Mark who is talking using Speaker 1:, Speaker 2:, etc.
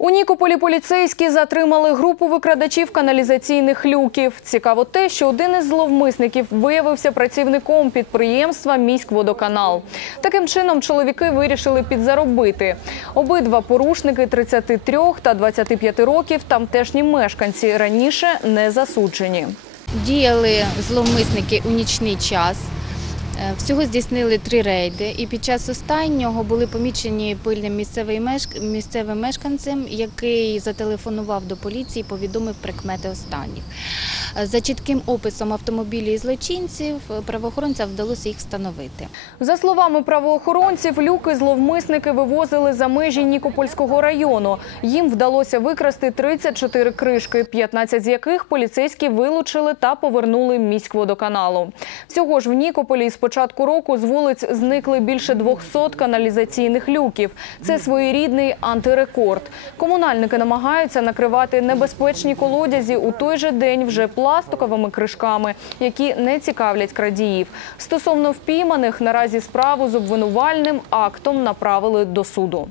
Speaker 1: У Нікополі поліцейські затримали групу викрадачів каналізаційних люків. Цікаво те, що один із зловмисників виявився працівником підприємства «Міськводоканал». Таким чином, чоловіки вирішили підзаробити. Обидва порушники 33 та 25 років тамтешні мешканці раніше не засуджені.
Speaker 2: Діяли зловмисники у нічний час. Е, Всього здійснили три рейди, і під час останнього були помічені пильним місцевим мешканцем, який зателефонував до поліції, повідомив прикмети останніх. Е, За чітким описом автомобілів і злочинців е, правоохоронцям вдалося їх встановити.
Speaker 1: За словами правоохоронців, люки зловмисники вивозили за межі Нікопольського району. Їм вдалося викрасти 34 кришки, 15 з яких поліцейські вилучили та повернули міськводоканалу. Всього ж в Нікополі з початку року з вулиць зникли більше 200 каналізаційних люків. Це своєрідний антирекорд. Комунальники намагаються накривати небезпечні колодязі у той же день вже пластиковими кришками, які не цікавлять крадіїв. Стосовно впійманих, наразі справу з обвинувальним актом направили до суду.